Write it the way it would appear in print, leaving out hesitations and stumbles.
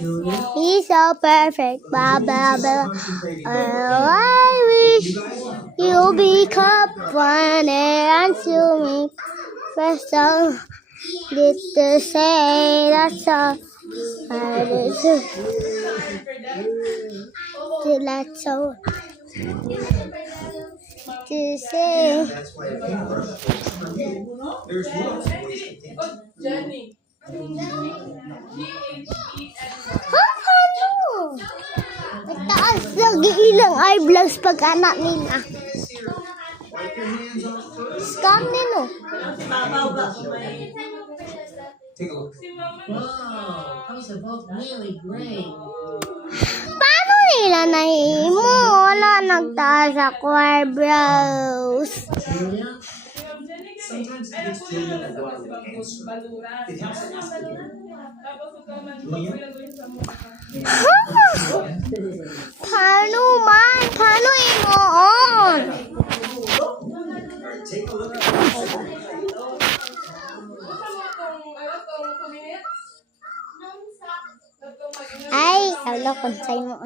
He's so perfect, blah blah blah. Oh, I wish you'll become one and to me. First all, did to say that's all. I did to that's all. To say. Paano? Nagtaas lagi ilang eyebrows pag anak nila. Scam din o. Wow, those are both really great. Paano nila nahimo? Wala nagtaas ako eyebrows. Sometimes it gets Julia a lot of answer. It helps us ask again. Julia? Paano man? Paano imoon? Alright, take a look at this. Ay, alo, konsay mo.